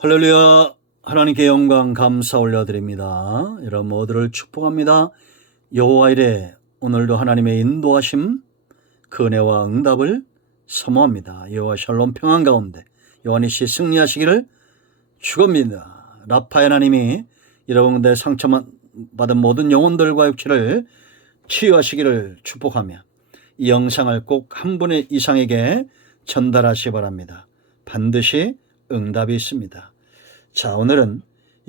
할렐루야. 하나님께 영광 감사 올려드립니다. 여러분 모두를 축복합니다. 여호와 이레 오늘도 하나님의 인도하심 그 은혜와 응답을 사모합니다. 여호와 샬롬 평안 가운데 요한이시 승리하시기를 축원합니다. 라파의 하나님이 여러분들 상처받은 모든 영혼들과 육체를 치유하시기를 축복하며 이 영상을 꼭 한 분 이상에게 전달하시기 바랍니다. 반드시 응답이 있습니다. 자, 오늘은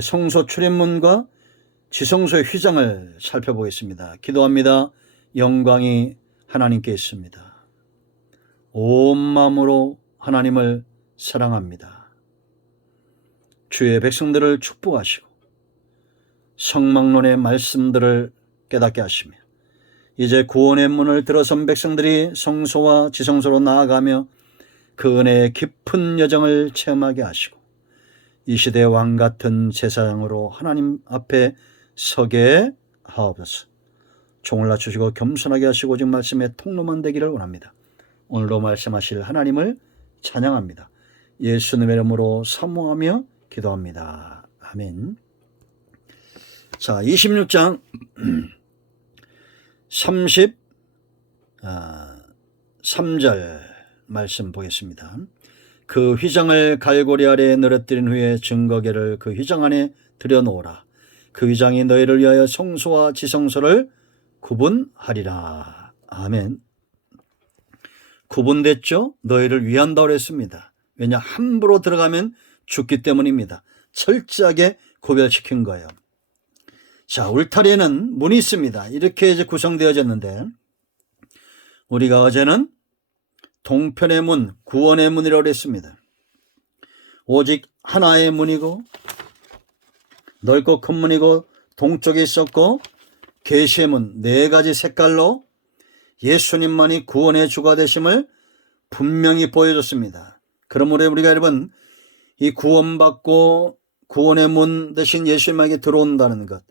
성소 출입문과 지성소의 휘장을 살펴보겠습니다. 기도합니다. 영광이 하나님께 있습니다. 온 마음으로 하나님을 사랑합니다. 주의 백성들을 축복하시고 성막론의 말씀들을 깨닫게 하시며 이제 구원의 문을 들어선 백성들이 성소와 지성소로 나아가며 그 은혜의 깊은 여정을 체험하게 하시고 이 시대의 왕같은 제사장으로 하나님 앞에 서게 하옵소서. 종을 낮추시고 겸손하게 하시고 오직 말씀의 통로만 되기를 원합니다. 오늘도 말씀하실 하나님을 찬양합니다. 예수님의 이름으로 사모하며 기도합니다. 아멘. 자, 26장 33절 말씀 보겠습니다. 그 휘장을 갈고리 아래에 늘어뜨린 후에 증거계를 그 휘장 안에 들여놓으라. 그 휘장이 너희를 위하여 성소와 지성소를 구분하리라. 아멘. 구분됐죠? 너희를 위한다고 했습니다. 왜냐? 함부로 들어가면 죽기 때문입니다. 철저하게 구별시킨 거예요. 자, 울타리에는 문이 있습니다. 이렇게 이제 구성되어졌는데 우리가 어제는 동편의 문, 구원의 문이라고 했습니다. 오직 하나의 문이고 넓고 큰 문이고 동쪽에 있었고 계시의 문, 4가지 색깔로 예수님만이 구원의 주가 되심을 분명히 보여줬습니다. 그러므로 우리가 여러분 이 구원받고 구원의 문 대신 예수님에게 들어온다는 것,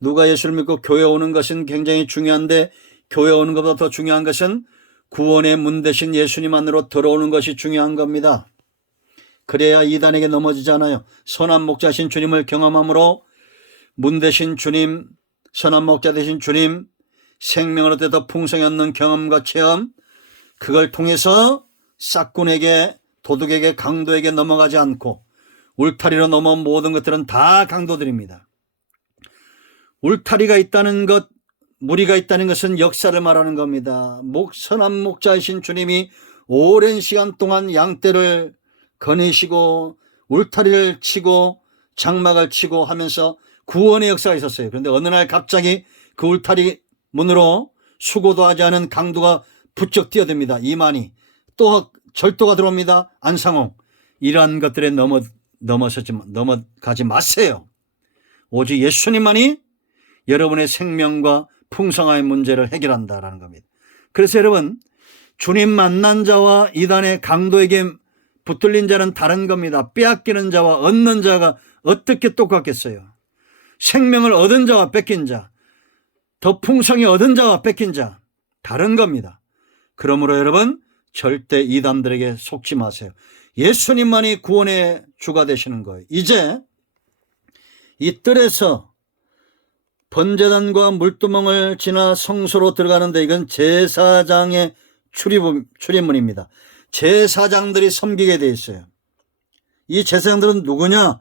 누가 예수를 믿고 교회 오는 것은 굉장히 중요한데 교회 오는 것보다 더 중요한 것은 구원의 문 대신 예수님 안으로 들어오는 것이 중요한 겁니다. 그래야 이단에게 넘어지지 않아요. 선한 목자신 주님을 경험함으로 문 대신 주님, 선한 목자 대신 주님, 생명을 얻되 더 풍성히 얻는 경험과 체험, 그걸 통해서 싹군에게, 도둑에게, 강도에게 넘어가지 않고 울타리로 넘어온 모든 것들은 다 강도들입니다. 울타리가 있다는 것, 무리가 있다는 것은 역사를 말하는 겁니다. 선한 목자이신 주님이 오랜 시간 동안 양떼를 거니시고 울타리를 치고 장막을 치고 하면서 구원의 역사가 있었어요. 그런데 어느 날 갑자기 그 울타리 문으로 수고도 하지 않은 강도가 부쩍 뛰어듭니다. 이만희. 또 절도가 들어옵니다. 안상홍. 이러한 것들에 넘어가지 마세요. 오직 예수님만이 여러분의 생명과 풍성함의 문제를 해결한다라는 겁니다. 그래서 여러분, 주님 만난 자와 이단의 강도에게 붙들린 자는 다른 겁니다. 빼앗기는 자와 얻는 자가 어떻게 똑같겠어요? 생명을 얻은 자와 뺏긴 자, 더 풍성히 얻은 자와 뺏긴 자, 다른 겁니다. 그러므로 여러분, 절대 이단들에게 속지 마세요. 예수님만이 구원의 주가 되시는 거예요. 이제 이 뜰에서 번제단과 물두멍을 지나 성소로 들어가는데 이건 제사장의 출입문입니다. 제사장들이 섬기게 돼 있어요. 이 제사장들은 누구냐?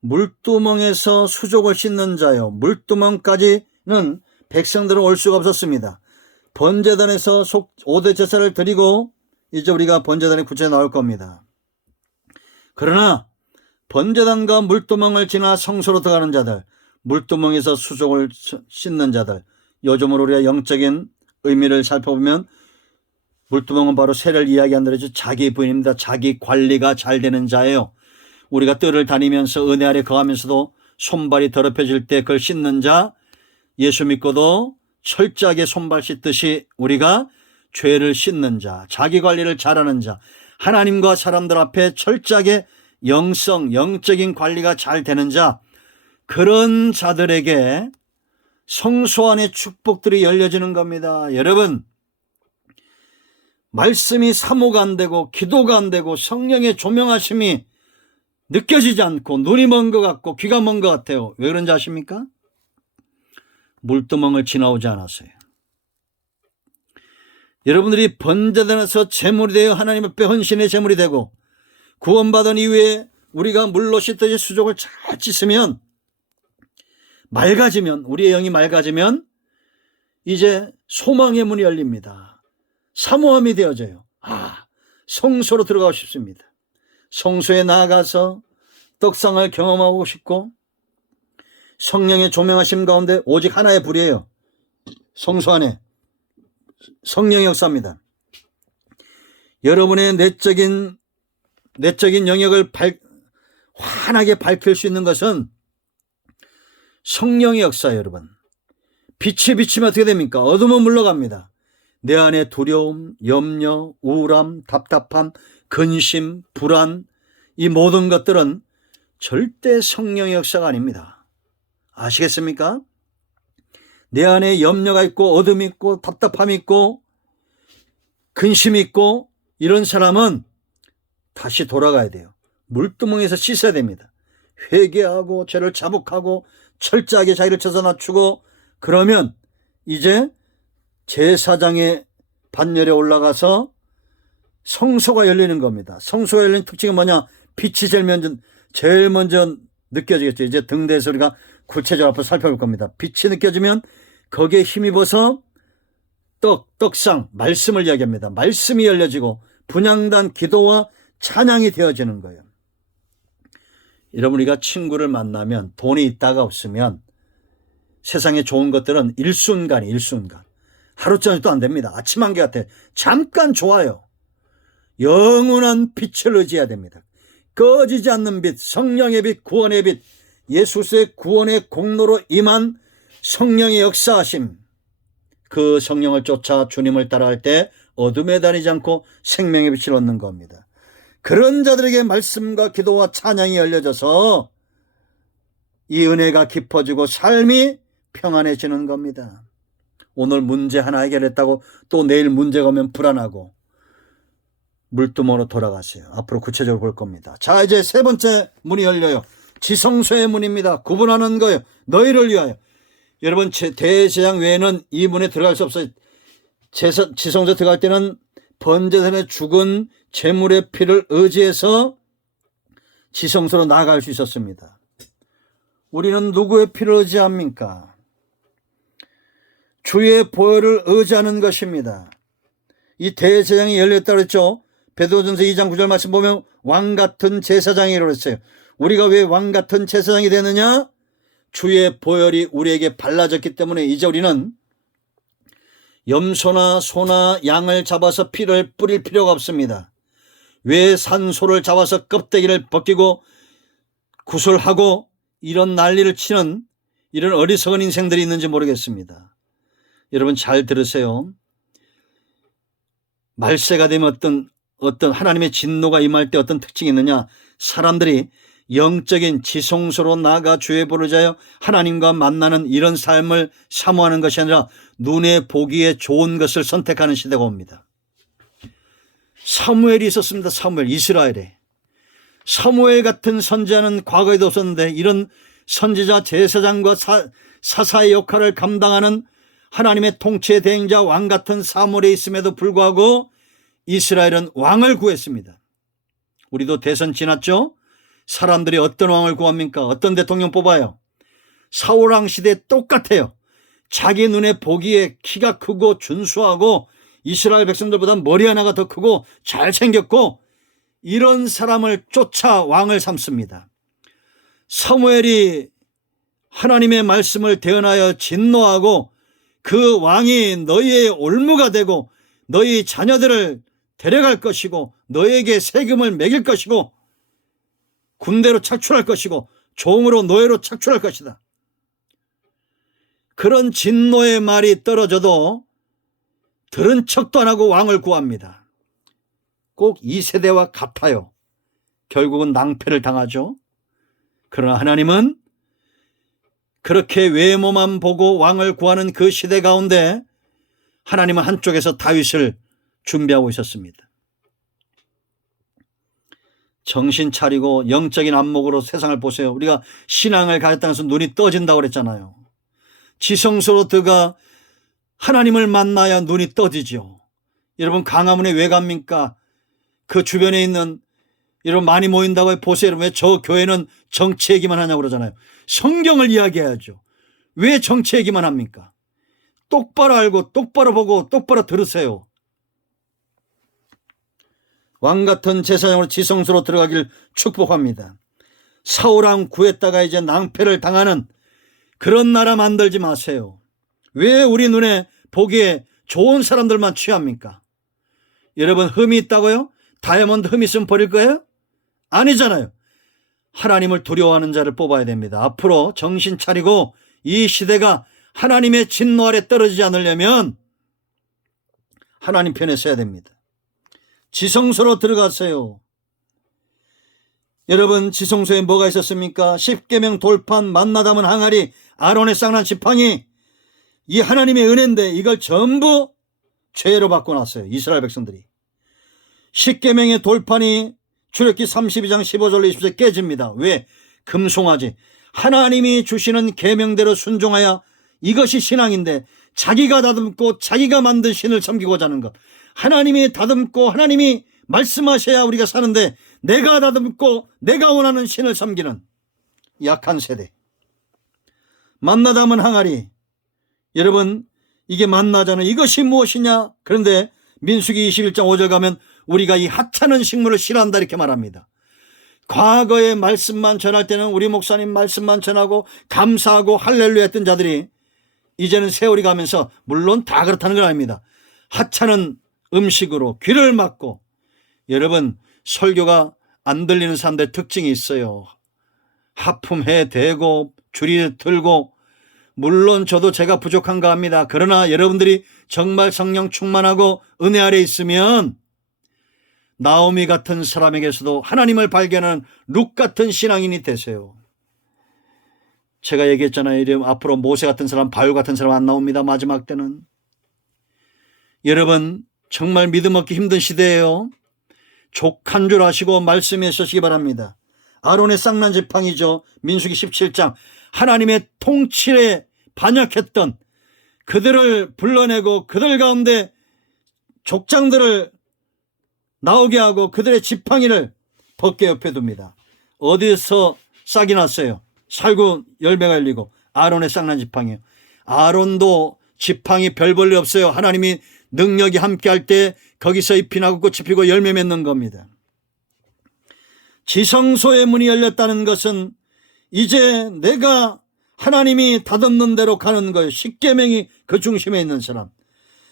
물두멍에서 수족을 씻는 자요. 물두멍까지는 백성들은 올 수가 없었습니다. 번제단에서 5대 제사를 드리고 이제 우리가 번제단의 구체에 나올 겁니다. 그러나 번제단과 물두멍을 지나 성소로 들어가는 자들, 물두멍에서 수족을 씻는 자들, 요즘으로 우리가 영적인 의미를 살펴보면 물두멍은 바로 세례를 이야기하는 대로 자기 부인입니다. 자기 관리가 잘 되는 자예요. 우리가 뜰을 다니면서 은혜 아래 거하면서도 손발이 더럽혀질 때 그걸 씻는 자, 예수 믿고도 철저하게 손발 씻듯이 우리가 죄를 씻는 자, 자기 관리를 잘하는 자, 하나님과 사람들 앞에 철저하게 영적인 관리가 잘 되는 자, 그런 자들에게 성소 안의 축복들이 열려지는 겁니다. 여러분, 말씀이 사모가 안 되고 기도가 안 되고 성령의 조명하심이 느껴지지 않고 눈이 먼 것 같고 귀가 먼 것 같아요. 왜 그런지 아십니까? 물두멍을 지나오지 않았어요. 여러분들이 번제단에서 제물이 되어 하나님 앞에 헌신의 제물이 되고 구원받은 이후에 우리가 물로 씻듯이 수족을 잘 씻으면 맑아지면, 우리의 영이 맑아지면 이제 소망의 문이 열립니다. 사모함이 되어져요. 성소로 들어가고 싶습니다. 성소에 나아가서 떡상을 경험하고 싶고 성령의 조명하심 가운데 오직 하나의 불이에요. 성소 안에 성령의 역사입니다. 여러분의 내적인 영역을 환하게 밝힐 수 있는 것은 성령의 역사예요. 여러분, 빛이 비치면 어떻게 됩니까? 어둠은 물러갑니다. 내 안에 두려움, 염려, 우울함, 답답함, 근심, 불안, 이 모든 것들은 절대 성령의 역사가 아닙니다. 아시겠습니까? 내 안에 염려가 있고 어둠이 있고 답답함이 있고 근심이 있고 이런 사람은 다시 돌아가야 돼요. 물두멍에서 씻어야 됩니다. 회개하고 죄를 자복하고 철저하게 자기를 쳐서 낮추고 그러면 이제 제사장의 반열에 올라가서 성소가 열리는 겁니다. 성소가 열리는 특징은 뭐냐? 빛이 제일 먼저 느껴지겠죠. 이제 등대에서 우리가 구체적으로 앞으로 살펴볼 겁니다. 빛이 느껴지면 거기에 힘입어서 떡상, 말씀을 이야기합니다. 말씀이 열려지고 분향단 기도와 찬양이 되어지는 거예요. 여러분, 우리가 친구를 만나면 돈이 있다가 없으면 세상에 좋은 것들은 일순간. 하루전에도 안 됩니다. 아침 한개 같아. 잠깐 좋아요. 영원한 빛을 의지해야 됩니다. 꺼지지 않는 빛, 성령의 빛, 구원의 빛, 예수의 구원의 공로로 임한 성령의 역사하심, 그 성령을 쫓아 주님을 따라갈 때 어둠에 다니지 않고 생명의 빛을 얻는 겁니다. 그런 자들에게 말씀과 기도와 찬양이 열려져서 이 은혜가 깊어지고 삶이 평안해지는 겁니다. 오늘 문제 하나 해결했다고 또 내일 문제가 오면 불안하고 물두멍으로 돌아가세요. 앞으로 구체적으로 볼 겁니다. 자, 이제 세 번째 문이 열려요. 지성소의 문입니다. 구분하는 거예요. 너희를 위하여. 여러분, 대제사장 외에는 이 문에 들어갈 수 없어요. 지성소에 들어갈 때는 번제단에 죽은 제물의 피를 의지해서 지성소로 나아갈 수 있었습니다. 우리는 누구의 피를 의지합니까? 주의 보혈을 의지하는 것입니다. 이 대제사장이 열렸다고 그랬죠. 베드로전서 2장 9절 말씀 보면 왕같은 제사장이라고 했어요. 우리가 왜 왕같은 제사장이 되느냐? 주의 보혈이 우리에게 발라졌기 때문에 이제 우리는 염소나 소나 양을 잡아서 피를 뿌릴 필요가 없습니다. 왜 산소를 잡아서 껍데기를 벗기고 구슬하고 이런 난리를 치는 이런 어리석은 인생들이 있는지 모르겠습니다. 여러분 잘 들으세요. 말세가 되면 어떤 하나님의 진노가 임할 때 어떤 특징이 있느냐? 사람들이 영적인 지성소로 나아가 주의 보좌여 하나님과 만나는 이런 삶을 사모하는 것이 아니라 눈에 보기에 좋은 것을 선택하는 시대가 옵니다. 사무엘이 있었습니다. 사무엘, 이스라엘에. 사무엘 같은 선지자는 과거에도 없었는데 이런 선지자 제사장과 사사의 역할을 감당하는 하나님의 통치의 대행자 왕 같은 사무엘에 있음에도 불구하고 이스라엘은 왕을 구했습니다. 우리도 대선 지났죠? 사람들이 어떤 왕을 구합니까? 어떤 대통령 뽑아요? 사울왕 시대 똑같아요. 자기 눈에 보기에 키가 크고 준수하고 이스라엘 백성들보다 머리 하나가 더 크고 잘생겼고 이런 사람을 쫓아 왕을 삼습니다. 사무엘이 하나님의 말씀을 대언하여 진노하고 그 왕이 너희의 올무가 되고 너희 자녀들을 데려갈 것이고 너희에게 세금을 매길 것이고 군대로 착출할 것이고 종으로 노예로 착출할 것이다. 그런 진노의 말이 떨어져도 들은 척도 안 하고 왕을 구합니다. 꼭 이 세대와 같아요. 결국은 낭패를 당하죠. 그러나 하나님은 그렇게 외모만 보고 왕을 구하는 그 시대 가운데 하나님은 한쪽에서 다윗을 준비하고 있었습니다. 정신 차리고 영적인 안목으로 세상을 보세요. 우리가 신앙을 가졌다고 해서 눈이 떠진다고 그랬잖아요. 지성소로 들어가 하나님을 만나야 눈이 떠지죠. 여러분 광화문에 왜 갑니까? 그 주변에 있는 여러분 많이 모인다고 보세요. 여러분 왜 저 교회는 정치 얘기만 하냐고 그러잖아요. 성경을 이야기해야죠. 왜 정치 얘기만 합니까? 똑바로 알고 똑바로 보고 똑바로 들으세요. 왕같은 제사장으로 지성소로 들어가길 축복합니다. 사울왕 구했다가 이제 낭패를 당하는 그런 나라 만들지 마세요. 왜 우리 눈에 보기에 좋은 사람들만 취합니까? 여러분 흠이 있다고요? 다이아몬드 흠 있으면 버릴 거예요? 아니잖아요. 하나님을 두려워하는 자를 뽑아야 됩니다. 앞으로 정신 차리고 이 시대가 하나님의 진노 아래 떨어지지 않으려면 하나님 편에 서야 됩니다. 지성소로 들어가세요. 여러분 지성소에 뭐가 있었습니까? 십계명 돌판, 만나 담은 항아리, 아론의 쌍난 지팡이, 이 하나님의 은혜인데 이걸 전부 죄로 바꿔놨어요. 이스라엘 백성들이. 십계명의 돌판이 출애굽기 32장 15절로 20절 깨집니다. 왜? 금송아지. 하나님이 주시는 계명대로 순종하여 이것이 신앙인데 자기가 다듬고 자기가 만든 신을 섬기고자 하는 것. 하나님이 다듬고 하나님이 말씀하셔야 우리가 사는데 내가 다듬고 내가 원하는 신을 섬기는 약한 세대. 만나 담은 항아리. 여러분 이게 만나잖아요. 이것이 무엇이냐? 그런데 민수기 21장 5절 가면 우리가 이 하찮은 식물을 싫어한다 이렇게 말합니다. 과거의 말씀만 전할 때는 우리 목사님 말씀만 전하고 감사하고 할렐루야 했던 자들이 이제는 세월이 가면서 물론 다 그렇다는 건 아닙니다. 하찮은 음식으로 귀를 막고 여러분 설교가 안 들리는 사람들의 특징이 있어요. 하품해 대고 줄이 들고 물론 저도 제가 부족한가 합니다. 그러나 여러분들이 정말 성령 충만하고 은혜 아래 있으면 나오미 같은 사람에게서도 하나님을 발견하는 룩 같은 신앙인이 되세요. 제가 얘기했잖아요. 앞으로 모세 같은 사람, 바울 같은 사람 안 나옵니다. 마지막 때는. 여러분 정말 믿음 얻기 힘든 시대예요. 족한 줄 아시고 말씀에 서시기 바랍니다. 아론의 쌍난 지팡이죠. 민수기 17장. 하나님의 통치에 반역했던 그들을 불러내고 그들 가운데 족장들을 나오게 하고 그들의 지팡이를 벗게 옆에 둡니다. 어디서 싹이 났어요? 살구 열매가 열리고 아론의 쌍난 지팡이요. 아론도 지팡이 별 볼일 없어요. 하나님이 능력이 함께할 때 거기서 잎이 나고 꽃이 피고 열매 맺는 겁니다. 지성소의 문이 열렸다는 것은 이제 내가 하나님이 다듬는 대로 가는 거예요. 십계명이 그 중심에 있는 사람.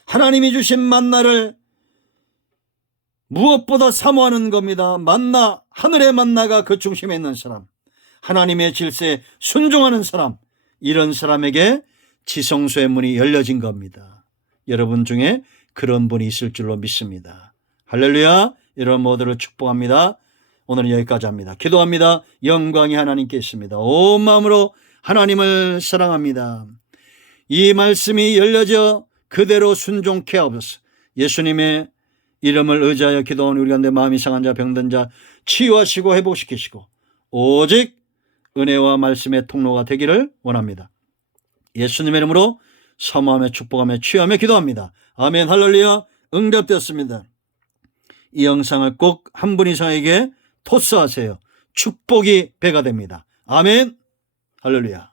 하나님이 주신 만나를 무엇보다 사모하는 겁니다. 만나, 하늘의 만나가 그 중심에 있는 사람. 하나님의 질서에 순종하는 사람. 이런 사람에게 지성소의 문이 열려진 겁니다. 여러분 중에 그런 분이 있을 줄로 믿습니다. 할렐루야. 이런 모두를 축복합니다. 오늘은 여기까지 합니다. 기도합니다. 영광이 하나님께 있습니다. 온 마음으로 하나님을 사랑합니다. 이 말씀이 열려져 그대로 순종케 하옵소서. 예수님의 이름을 의지하여 기도하는 우리 가운데 마음이 상한 자, 병든 자 치유하시고 회복시키시고 오직 은혜와 말씀의 통로가 되기를 원합니다. 예수님의 이름으로 사모하며 축복하며 치유하며 기도합니다. 아멘. 할렐루야. 응답되었습니다. 이 영상을 꼭 한 분 이상에게 토스하세요. 축복이 배가 됩니다. 아멘. 할렐루야.